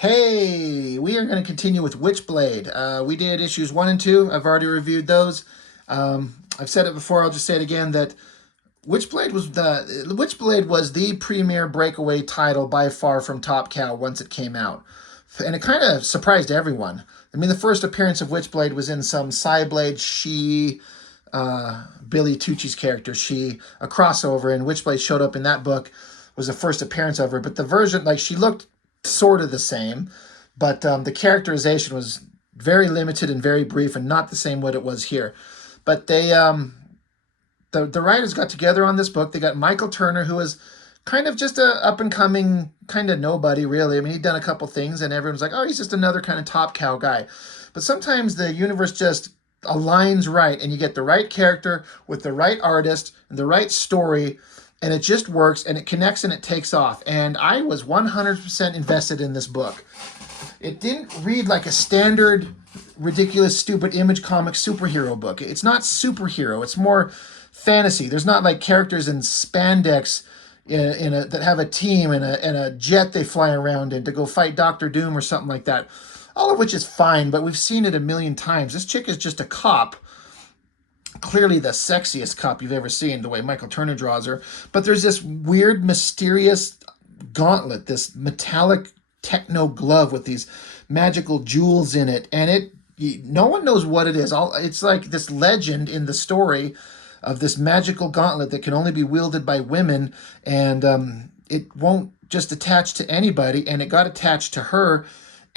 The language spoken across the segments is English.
Hey, we are going to continue with Witchblade. We did issues 1 and 2. I've already reviewed those. I've said it before, I'll just say it again, that Witchblade was the premier breakaway title by far from Top Cow once it came out. And it kind of surprised everyone. I mean, the first appearance of Witchblade was in some Psyblade Billy Tucci's character, a crossover, and Witchblade showed up in that book, was the first appearance of her. But the version, like, she looked sort of the same, but the characterization was very limited and very brief and not the same what it was here. But the writers got together on this book. They got Michael Turner, who was kind of just a up-and-coming kind of nobody, really. I mean, he'd done a couple things, and everyone's like, oh, he's just another kind of Top Cow guy. But sometimes the universe just aligns right, and you get the right character with the right artist and the right story, and it just works, and it connects, and it takes off. And I was 100% invested in this book. It didn't read like a standard, ridiculous, stupid Image comic superhero book. It's not superhero. It's more fantasy. There's not like characters in spandex that have a team and a jet they fly around in to go fight Doctor Doom or something like that. All of which is fine, but we've seen it a million times. This chick is just a cop. Clearly the sexiest cop you've ever seen, the way Michael Turner draws her. But there's this weird, mysterious gauntlet, this metallic techno glove with these magical jewels in it. And no one knows what it is. It's like this legend in the story of this magical gauntlet that can only be wielded by women. And it won't just attach to anybody. And it got attached to her.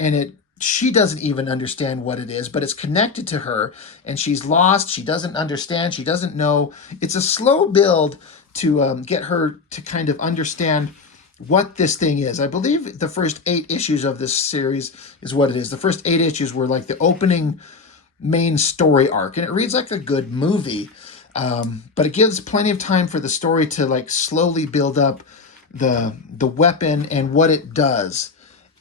And she doesn't even understand what it is, but it's connected to her, and she's lost. She doesn't understand. She doesn't know. It's a slow build to get her to kind of understand what this thing is. I believe the first 8 issues of this series is what it is. The first 8 issues were like the opening main story arc, and it reads like a good movie, but it gives plenty of time for the story to like slowly build up the weapon and what it does.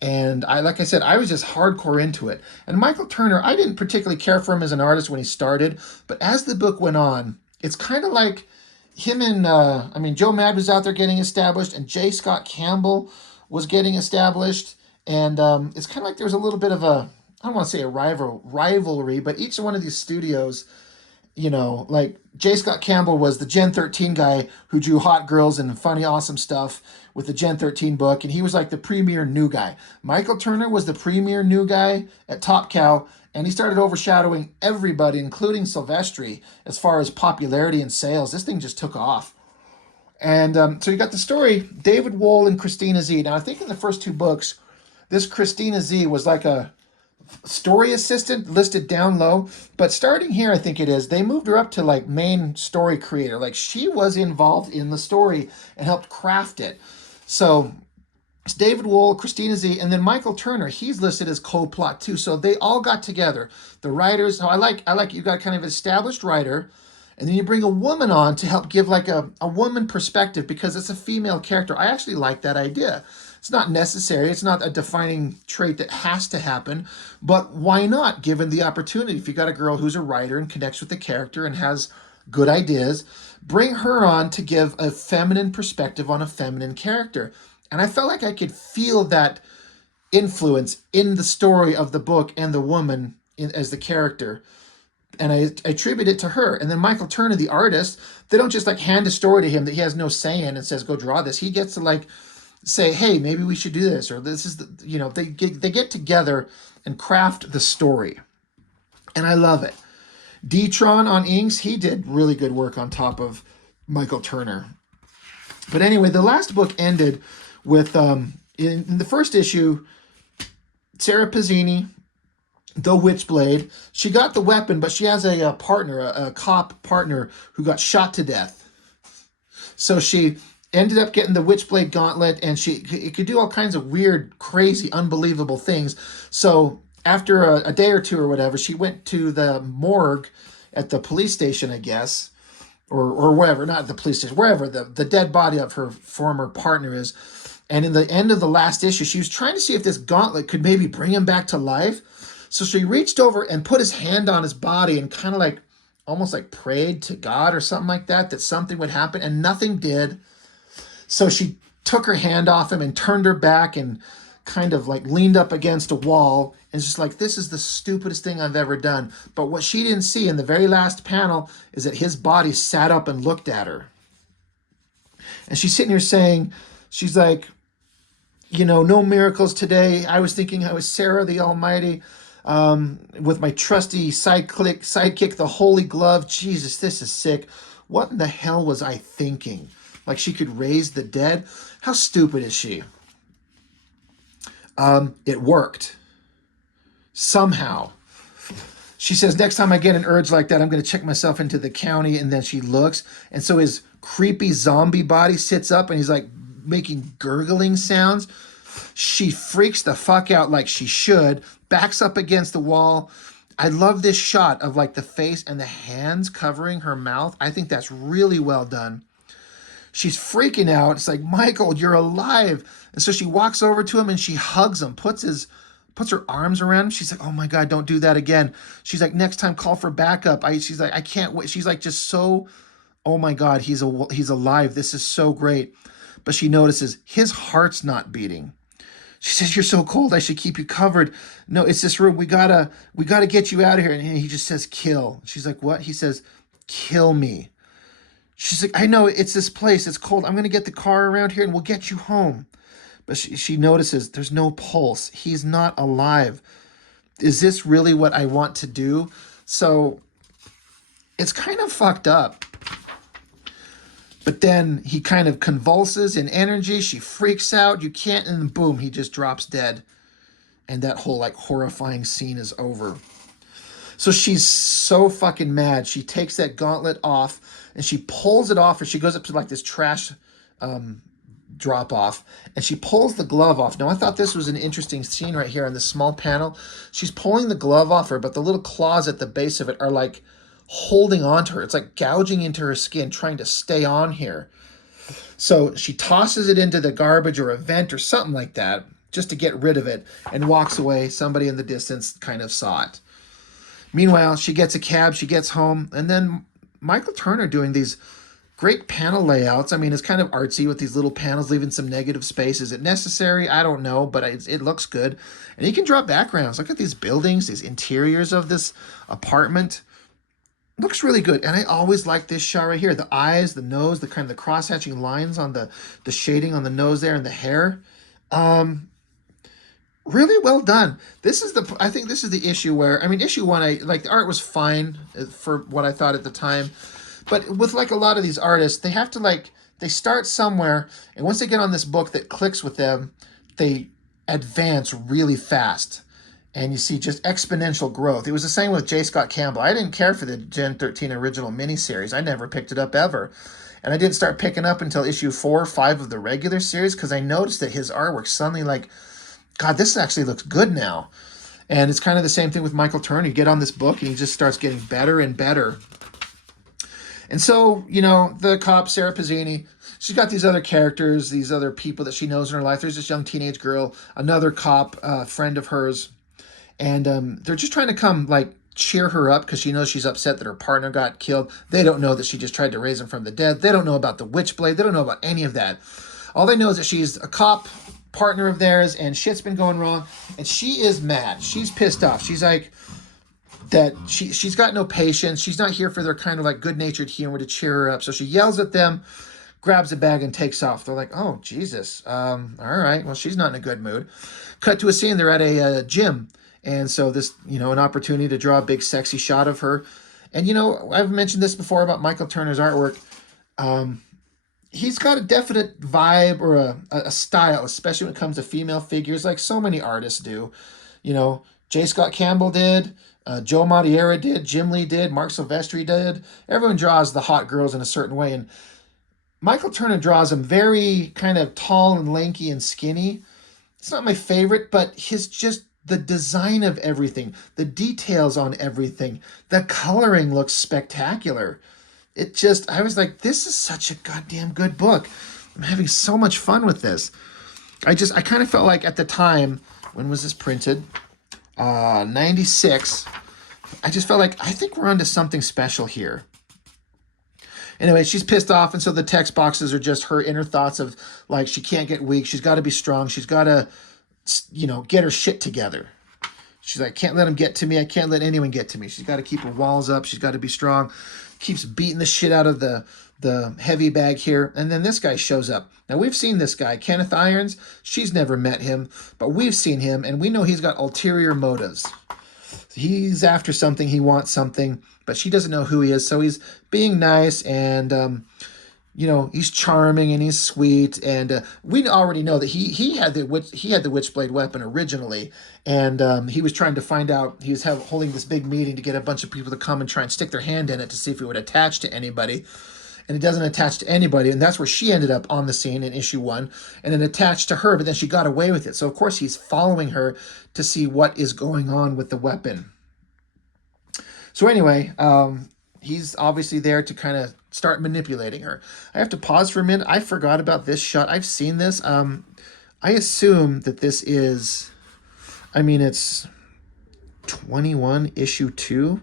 And like I said, I was just hardcore into it. And Michael Turner, I didn't particularly care for him as an artist when he started, but as the book went on, it's kind of like him and, Joe Mad was out there getting established, and J. Scott Campbell was getting established. And it's kind of like there's a little bit of I don't want to say a rivalry, but each one of these studios, like J. Scott Campbell was the Gen 13 guy who drew hot girls and funny, awesome stuff with the Gen 13 book, and he was like the premier new guy. Michael Turner was the premier new guy at Top Cow, and he started overshadowing everybody, including Silvestri, as far as popularity and sales. This thing just took off. And so you got the story, David Wohl and Christina Z. Now, I think in the first 2 books, this Christina Z was like a story assistant listed down low, but starting here, I think it is, they moved her up to like main story creator. Like she was involved in the story and helped craft it. So it's David Wohl, Christina Z, and then Michael Turner. He's listed as co-plot too. So they all got together. The writers. So I like you got kind of an established writer, and then you bring a woman on to help give like a woman perspective because it's a female character. I actually like that idea. It's not necessary. It's not a defining trait that has to happen, but why not, given the opportunity? If you got a girl who's a writer and connects with the character and has good ideas, bring her on to give a feminine perspective on a feminine character. And I felt like I could feel that influence in the story of the book and the woman as the character. And I attribute it to her. And then Michael Turner, the artist, they don't just like hand a story to him that he has no say in and says, go draw this. He gets to like say, hey, maybe we should do this, or this is they get together and craft the story, and I love it. D-Tron on inks, he did really good work on top of Michael Turner. But anyway, the last book ended with in the first issue, Sarah Pazzini, the Witchblade, she got the weapon, but she has a partner, a cop partner who got shot to death. So she ended up getting the Witchblade gauntlet, and it could do all kinds of weird, crazy, unbelievable things. So after a day or 2 or whatever, she went to the morgue at the police station, I guess, or wherever, not the police station, wherever the dead body of her former partner is. And in the end of the last issue, she was trying to see if this gauntlet could maybe bring him back to life. So she reached over and put his hand on his body and kind of like, almost like prayed to God or something like that something would happen, and nothing did. So she took her hand off him and turned her back and kind of like leaned up against a wall and it's just like, this is the stupidest thing I've ever done. But what she didn't see in the very last panel is that his body sat up and looked at her. And she's sitting here saying, she's like, you know, no miracles today. I was thinking I was Sarah the Almighty, with my trusty sidekick, the Holy Glove. Jesus, this is sick. What in the hell was I thinking? Like she could raise the dead? How stupid is she? It worked. Somehow. She says, next time I get an urge like that, I'm going to check myself into the county. And then she looks. And so his creepy zombie body sits up and he's like making gurgling sounds. She freaks the fuck out like she should, backs up against the wall. I love this shot of like the face and the hands covering her mouth. I think that's really well done. She's freaking out. It's like, Michael, you're alive. And so she walks over to him and she hugs him, puts her arms around him. She's like, oh my God, don't do that again. She's like, next time call for backup. She's like, I can't wait. She's like, just so, oh my God, he's alive. This is so great. But she notices his heart's not beating. She says, you're so cold. I should keep you covered. No, it's this room. We gotta get you out of here. And he just says, kill. She's like, what? He says, kill me. She's like, I know, it's this place. It's cold. I'm going to get the car around here and we'll get you home. But she notices there's no pulse. He's not alive. Is this really what I want to do? So it's kind of fucked up. But then he kind of convulses in energy. She freaks out. You can't, and boom, he just drops dead. And that whole like horrifying scene is over. So she's so fucking mad. She takes that gauntlet off and she pulls it off, or she goes up to like this trash drop off and she pulls the glove off. Now I thought this was an interesting scene right here on this small panel. She's pulling the glove off her, but the little claws at the base of it are like holding on to her. It's like gouging into her skin, trying to stay on here. So she tosses it into the garbage or a vent or something like that just to get rid of it and walks away. Somebody in the distance kind of saw it. Meanwhile, she gets a cab, she gets home, and then Michael Turner doing these great panel layouts. I mean, it's kind of artsy with these little panels, leaving some negative space. Is it necessary? I don't know, but it looks good. And he can draw backgrounds. Look at these buildings, these interiors of this apartment. Looks really good. And I always like this shot right here. The eyes, the nose, the kind of the cross-hatching lines on the shading on the nose there and the hair. Really well done. I think this is the issue where, I mean, issue one, the art was fine for what I thought at the time. But with like a lot of these artists, they have to they start somewhere. And once they get on this book that clicks with them, they advance really fast. And you see just exponential growth. It was the same with J. Scott Campbell. I didn't care for the Gen 13 original miniseries. I never picked it up ever. And I didn't start picking up until issue 4 or 5 of the regular series because I noticed that his artwork suddenly God, this actually looks good now. And it's kind of the same thing with Michael Turner. You get on this book and he just starts getting better and better. And so, the cop, Sarah Pizzini, she's got these other characters, these other people that she knows in her life. There's this young teenage girl, another cop, friend of hers. And they're just trying to come, cheer her up because she knows she's upset that her partner got killed. They don't know that she just tried to raise him from the dead. They don't know about the Witchblade. They don't know about any of that. All they know is that she's a cop partner of theirs and shit's been going wrong. And she is mad. She's pissed off. She's like, that she's got no patience. She's not here for their kind of good-natured humor to cheer her up. So she yells at them, grabs a bag and takes off. They're like, oh, Jesus. All right. Well, she's not in a good mood. Cut to a scene. They're at a gym. And so this, an opportunity to draw a big sexy shot of her. And, I've mentioned this before about Michael Turner's artwork. He's got a definite vibe or a style, especially when it comes to female figures, like so many artists do. J. Scott Campbell did. Joe Madureira did, Jim Lee did, Mark Silvestri did. Everyone draws the hot girls in a certain way. And Michael Turner draws them very kind of tall and lanky and skinny. It's not my favorite, but the design of everything, the details on everything, the coloring looks spectacular. I was like, this is such a goddamn good book. I'm having so much fun with this. I kind of felt like at the time, when was this printed? 96. I just felt like, I think we're onto something special here. Anyway, she's pissed off, and so the text boxes are just her inner thoughts of, she can't get weak. She's got to be strong. She's got to get her shit together. She's like, can't let him get to me. I can't let anyone get to me. She's got to keep her walls up. She's got to be strong. Keeps beating the shit out of the heavy bag here. And then this guy shows up. Now, we've seen this guy, Kenneth Irons. She's never met him, but we've seen him, and we know he's got ulterior motives. He's after something. He wants something, but she doesn't know who he is. So he's being nice, and he's charming and he's sweet, and we already know that he had the Witchblade weapon originally, and he was trying to find out. He was holding this big meeting to get a bunch of people to come and try and stick their hand in it to see if it would attach to anybody, and it doesn't attach to anybody, and that's where she ended up on the scene in issue 1, and it attached to her, but then she got away with it. So of course he's following her to see what is going on with the weapon. So anyway, he's obviously there to kind of start manipulating her. I have to pause for a minute. I forgot about this shot. I've seen this. I assume that this is, it's 21 issue 2.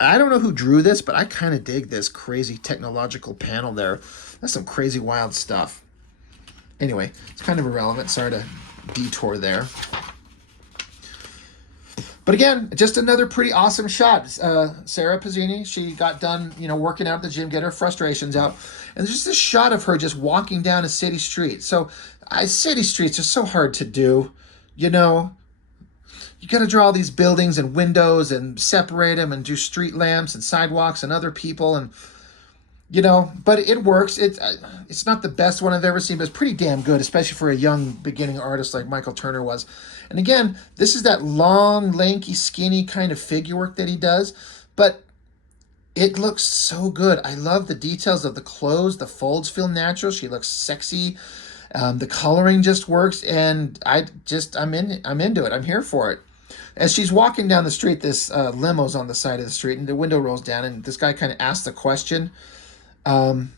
I don't know who drew this, but I kind of dig this crazy technological panel there. That's some crazy wild stuff. Anyway, it's kind of irrelevant. Sorry to detour there. But again, just another pretty awesome shot. Sarah Pazzini, she got done, working out at the gym, get her frustrations out. And there's just this shot of her just walking down a city street. So city streets are so hard to do, You got to draw all these buildings and windows and separate them and do street lamps and sidewalks and other people. And, but it works. It's not the best one I've ever seen, but it's pretty damn good, especially for a young beginning artist like Michael Turner was. And again, this is that long, lanky, skinny kind of figure work that he does, but it looks so good. I love the details of the clothes. The folds feel natural. She looks sexy. The coloring just works, and I'm into it. I'm here for it. As she's walking down the street, this limo's on the side of the street, and the window rolls down, and this guy kind of asks the question. The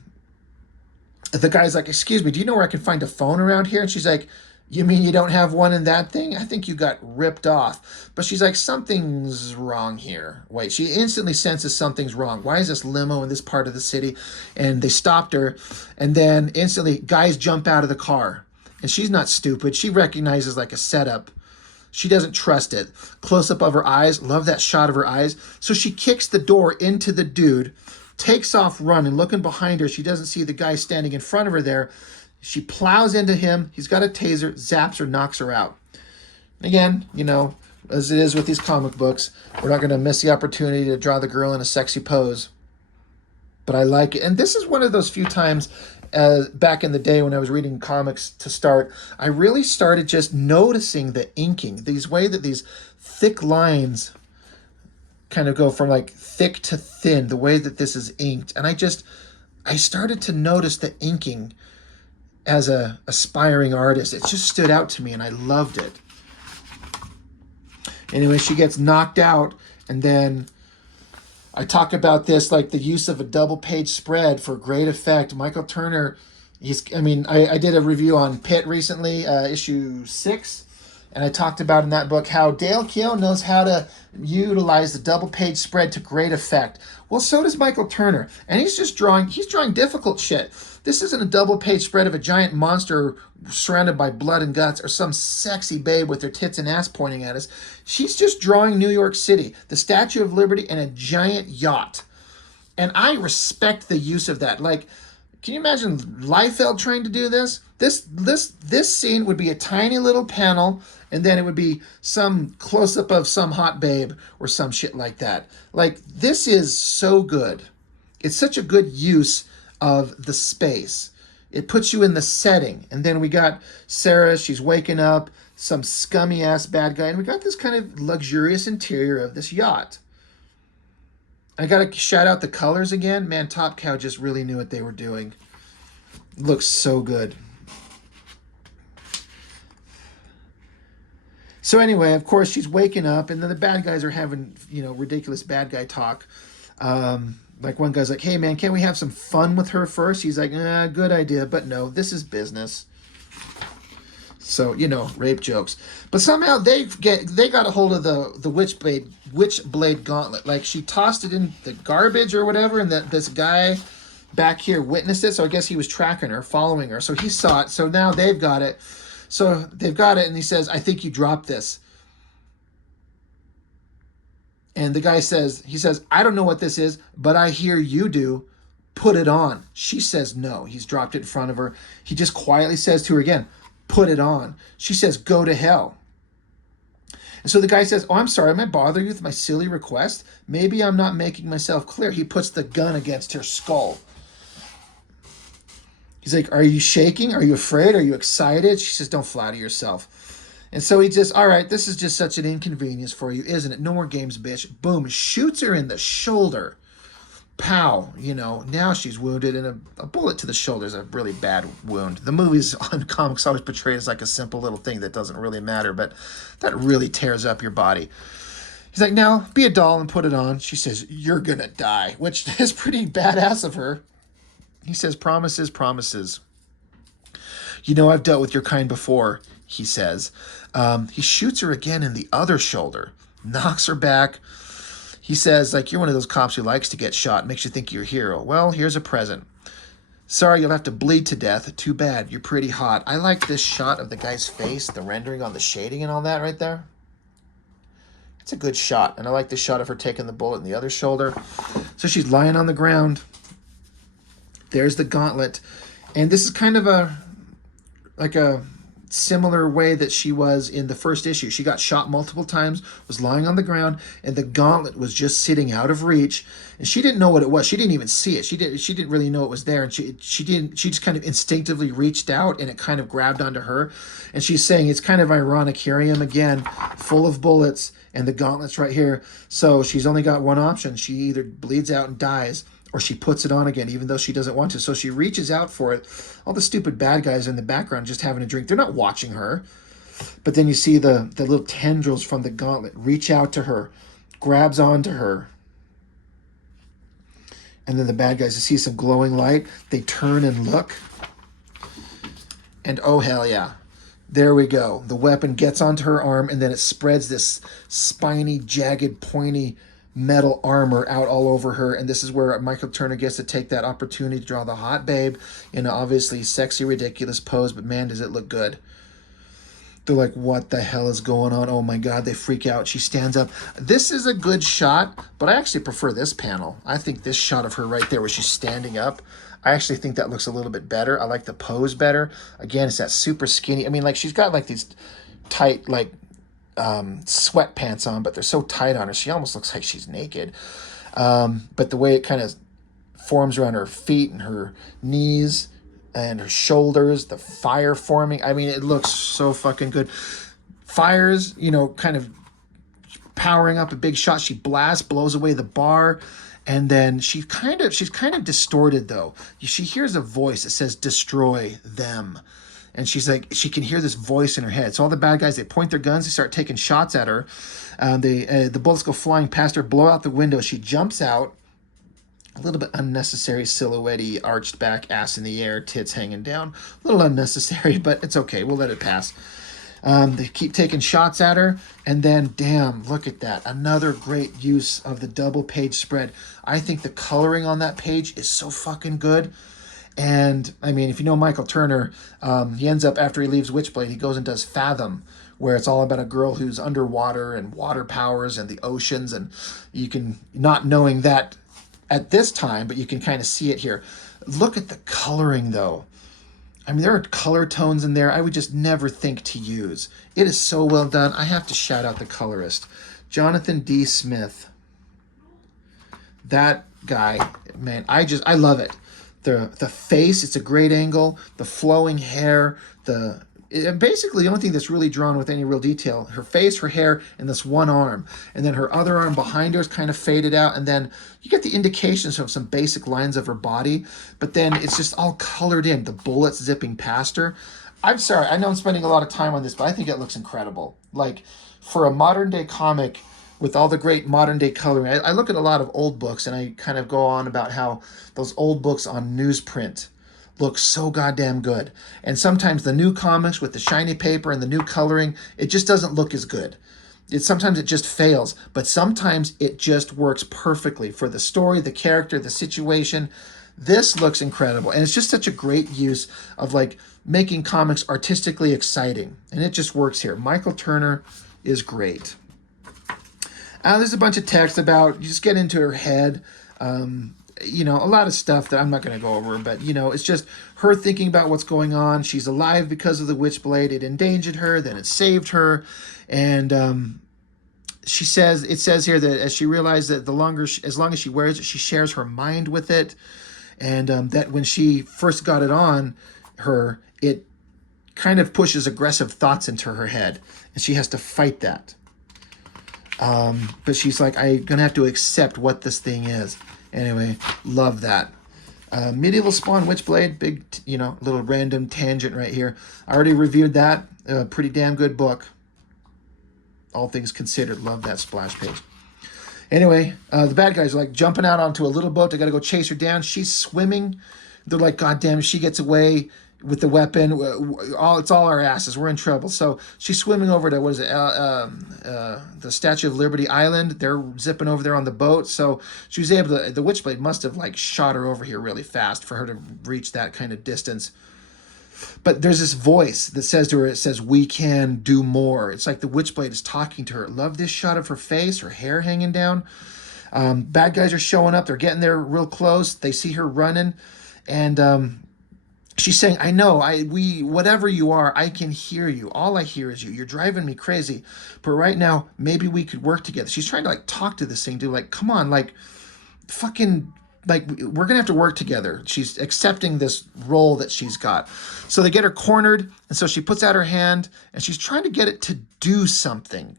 guy's like, "Excuse me, do you know where I can find a phone around here?" And she's like, "You mean you don't have one in that thing? I think you got ripped off." But she's like, "Something's wrong here." Wait, she instantly senses something's wrong. Why is this limo in this part of the city? And they stopped her, and then instantly guys jump out of the car. And she's not stupid. She recognizes like a setup. She doesn't trust it. Close up of her eyes. Love that shot of her eyes. So she kicks the door into the dude, takes off running, looking behind her. She doesn't see the guy standing in front of her there. She plows into him. He's got a taser, zaps her, knocks her out. Again, as it is with these comic books, we're not going to miss the opportunity to draw the girl in a sexy pose. But I like it. And this is one of those few times back in the day when I was reading comics to start, I really started just noticing the inking. These way that these thick lines kind of go from like thick to thin, the way that this is inked. And I started to notice the inking as a aspiring artist. It just stood out to me, and I loved it. Anyway, she gets knocked out, and then I talk about this, like the use of a double page spread for great effect. Michael Turner, I did a review on Pitt recently, issue 6, and I talked about in that book how Dale Keown knows how to utilize the double page spread to great effect. Well, so does Michael Turner, and he's drawing difficult shit. This isn't a double page spread of a giant monster surrounded by blood and guts or some sexy babe with her tits and ass pointing at us. She's just drawing New York City, the Statue of Liberty, and a giant yacht. And I respect the use of that. Like, can you imagine Liefeld trying to do this? This scene would be a tiny little panel, and then it would be some close-up of some hot babe or some shit like that. Like, this is so good. It's such a good use of the space. It puts you in the setting. And then we got Sarah, she's waking up, some scummy ass bad guy, and we got this kind of luxurious interior of this yacht. I gotta shout out the colors again. Man, Top Cow just really knew what they were doing. Looks so good. So anyway, of course, she's waking up, and then the bad guys are having, ridiculous bad guy talk. Like one guy's like, "Hey man, can't we have some fun with her first?" He's like, "Good idea, but no, this is business." So, rape jokes. But somehow they got a hold of the Witchblade gauntlet. Like, she tossed it in the garbage or whatever, and this guy back here witnessed it. So I guess he was tracking her, following her. So he saw it. So now they've got it. So they've got it, and he says, I think you dropped this. And the guy says, I don't know what this is, but I hear you do. Put it on. She says no. He's dropped it in front of her. He just quietly says to her again, put it on. She says, go to hell. And so the guy says, oh, I'm sorry. Am I bothering you with my silly request? Maybe I'm not making myself clear. He puts the gun against her skull. He's like, are you shaking? Are you afraid? Are you excited? She says, don't flatter yourself. And so he just, all right, this is just such an inconvenience for you, isn't it? No more games, bitch. Boom, shoots her in the shoulder. Pow, now she's wounded, and a bullet to the shoulder is a really bad wound. The movies on comics always portrayed as like a simple little thing that doesn't really matter, but that really tears up your body. He's like, now, be a doll and put it on. She says, you're gonna die, which is pretty badass of her. He says, promises, promises. I've dealt with your kind before, he says. He shoots her again in the other shoulder, knocks her back. He says, like, you're one of those cops who likes to get shot, makes you think you're a hero. Well, here's a present. Sorry, you'll have to bleed to death. Too bad. You're pretty hot. I like this shot of the guy's face, the rendering on the shading and all that right there. It's a good shot. And I like the shot of her taking the bullet in the other shoulder. So she's lying on the ground. There's the gauntlet. And this is kind of a similar way that she was in the first issue. She got shot multiple times, was lying on the ground, and the gauntlet was just sitting out of reach. And she didn't know what it was. She didn't even see it. She didn't really know it was there. And she just kind of instinctively reached out, and it kind of grabbed onto her. And she's saying, it's kind of ironic. Here I am again, full of bullets, and the gauntlet's right here. So she's only got one option. She either bleeds out and dies, or she puts it on again, even though she doesn't want to. So she reaches out for it. All the stupid bad guys in the background just having a drink. They're not watching her. But then you see the little tendrils from the gauntlet reach out to her, grabs onto her. And then the bad guys see some glowing light. They turn and look. And oh, hell yeah. There we go. The weapon gets onto her arm, and then it spreads this spiny, jagged, pointy metal armor out all over her. And this is where Michael Turner gets to take that opportunity to draw the hot babe in an obviously sexy, ridiculous pose. But man, does it look good. They're like, what the hell is going on? Oh my God, they freak out. She stands up. This is a good shot, but I actually prefer this panel. I think this shot of her right there where she's standing up, I actually think that looks a little bit better. I like the pose better. Again, it's that super skinny. I mean, like, she's got like these tight, like, sweatpants on, but they're so tight on her. She almost looks like she's naked. But the way it kind of forms around her feet and her knees and her shoulders, the fire forming. I mean, it looks so fucking good. Fires, kind of powering up a big shot. She blasts, blows away the bar. And then she's kind of distorted though. She hears a voice that says, destroy them. And she's like, she can hear this voice in her head. So all the bad guys, they point their guns, they start taking shots at her. The bullets go flying past her, blow out the window. She jumps out. A little bit unnecessary, silhouette-y, arched back, ass in the air, tits hanging down. A little unnecessary, but it's okay. We'll let it pass. They keep taking shots at her. And then, damn, look at that. Another great use of the double page spread. I think the coloring on that page is so fucking good. And, I mean, if you know Michael Turner, he ends up, after he leaves Witchblade, he goes and does Fathom, where it's all about a girl who's underwater and water powers and the oceans. And you can, not knowing that at this time, but you can kind of see it here. Look at the coloring, though. I mean, there are color tones in there I would just never think to use. It is so well done. I have to shout out the colorist, Jonathan D. Smith. That guy, man, I love it. The face, it's a great angle. The flowing hair, basically the only thing that's really drawn with any real detail, her face, her hair, and this one arm. And then her other arm behind her is kind of faded out. And then you get the indications of some basic lines of her body. But then it's just all colored in. The bullets zipping past her. I'm sorry, I know I'm spending a lot of time on this, but I think it looks incredible. Like, for a modern day comic with all the great modern day coloring, I look at a lot of old books and I kind of go on about how those old books on newsprint look so goddamn good. And sometimes the new comics with the shiny paper and the new coloring, it just doesn't look as good. Sometimes it just fails, but sometimes it just works perfectly for the story, the character, the situation. This looks incredible, and it's just such a great use of like making comics artistically exciting, and it just works here. Michael Turner is great. There's a bunch of text about, you just get into her head. You know, a lot of stuff that I'm not going to go over, but, you know, it's just her thinking about what's going on. She's alive because of the Witchblade. It endangered her, then it saved her. And it says here that as she realized that as long as she wears it, she shares her mind with it. And that when she first got it on her, it kind of pushes aggressive thoughts into her head. And she has to fight that. But she's like, I'm going to have to accept what this thing is. Anyway, love that. Medieval Spawn Witchblade, big, you know, little random tangent right here. I already reviewed that. Pretty damn good book. All things considered, love that splash page. Anyway, the bad guys are like jumping out onto a little boat. They got to go chase her down. She's swimming. They're like, God damn, she gets away with the weapon. It's all our asses. We're in trouble. So she's swimming over to, the Statue of Liberty Island. They're zipping over there on the boat. So she was able to, the Witchblade must have like shot her over here really fast for her to reach that kind of distance. But there's this voice that says to her, it says, we can do more. It's like the Witchblade is talking to her. Love this shot of her face, her hair hanging down. Bad guys are showing up. They're getting there real close. They see her running. And she's saying, I know, whatever you are, I can hear you. All I hear is you. You're driving me crazy. But right now, maybe we could work together. She's trying to like talk to this thing, dude. Like, come on, like, fucking, like, we're going to have to work together. She's accepting this role that she's got. So they get her cornered. And so she puts out her hand and she's trying to get it to do something.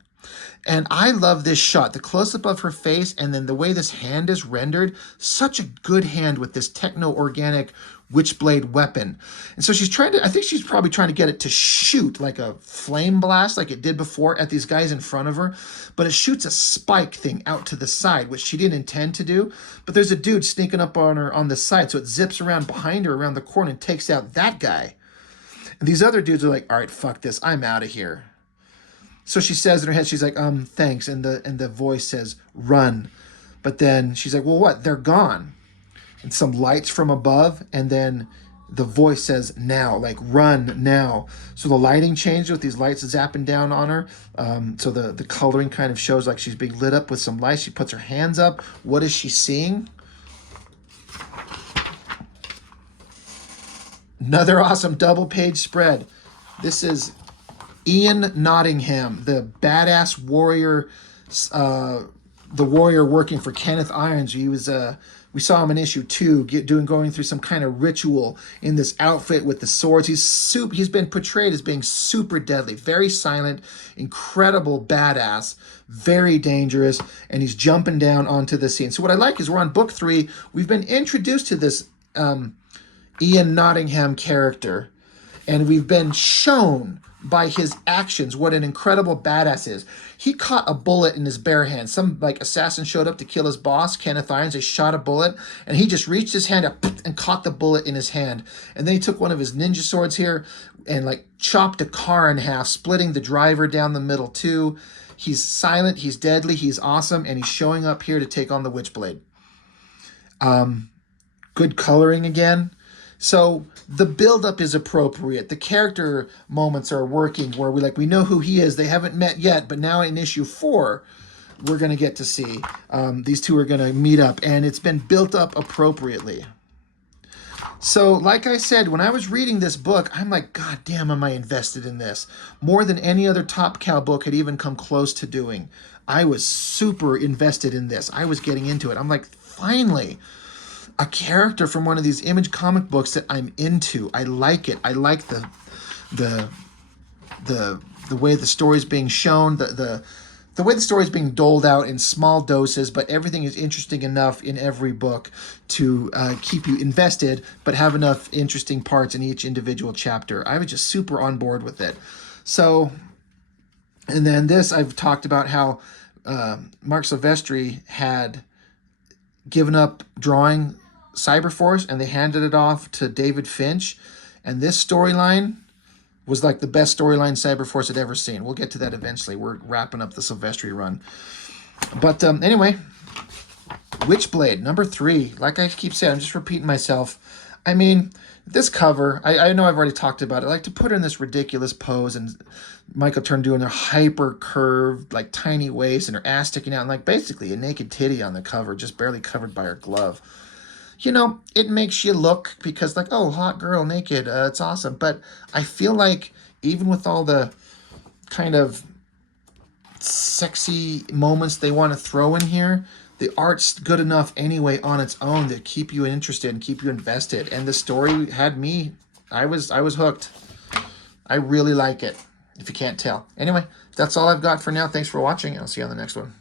And I love this shot, the close-up of her face, and then the way this hand is rendered. Such a good hand with this techno-organic Witchblade weapon. And so I think she's probably trying to get it to shoot like a flame blast like it did before at these guys in front of her. But it shoots a spike thing out to the side, which she didn't intend to do. But there's a dude sneaking up on her on the side, so it zips around behind her around the corner and takes out that guy. And these other dudes are like, all right, fuck this, I'm out of here. So she says in her head, she's like, thanks. And the voice says, run. But then she's like, well, what? They're gone. And some lights from above. And then the voice says, now, like, run now. So the lighting changed with these lights zapping down on her. So the coloring kind of shows like she's being lit up with some lights. She puts her hands up. What is she seeing? Another awesome double page spread. This is Ian Nottingham, the badass warrior, the warrior working for Kenneth Irons. He was, we saw him in issue 2, going through some kind of ritual in this outfit with the swords. He's been portrayed as being super deadly, very silent, incredible badass, very dangerous, and he's jumping down onto the scene. So what I like is we're on book 3. We've been introduced to this Ian Nottingham character, and we've been shown by his actions what an incredible badass is. He caught a bullet in his bare hand. Some like assassin showed up to kill his boss, Kenneth Irons. They shot a bullet, and he just reached his hand up and caught the bullet in his hand. And then he took one of his ninja swords here and like chopped a car in half, splitting the driver down the middle too. He's silent, he's deadly, he's awesome, and he's showing up here to take on the Witchblade. Good coloring again. So the buildup is appropriate. The character moments are working where we know who he is. They haven't met yet, but now in issue 4, we're going to get to see these two are going to meet up, and it's been built up appropriately. So like I said, when I was reading this book, I'm like, God damn, am I invested in this? More than any other Top Cow book had even come close to doing. I was super invested in this. I was getting into it. I'm like, finally, a character from one of these Image comic books that I'm into. I like it. I like the way the story's being shown, the way the story's being doled out in small doses, but everything is interesting enough in every book to keep you invested, but have enough interesting parts in each individual chapter. I was just super on board with it. So, and then this, I've talked about how Mark Silvestri had given up drawing Cyberforce, and they handed it off to David Finch. And this storyline was like the best storyline Cyberforce had ever seen. We'll get to that eventually. We're wrapping up the Silvestri run. But anyway, Witchblade, number 3. Like I keep saying, I'm just repeating myself. I mean, this cover, I know I've already talked about it. I like to put her in this ridiculous pose and Michael Turner doing her hyper curved, like tiny waist and her ass sticking out and like basically a naked titty on the cover, just barely covered by her glove. You know, it makes you look because like, oh, hot girl naked, it's awesome. But I feel like even with all the kind of sexy moments they want to throw in here, the art's good enough anyway on its own to keep you interested and keep you invested. And the story had me, I was hooked. I really like it, if you can't tell. Anyway, that's all I've got for now. Thanks for watching. I'll see you on the next one.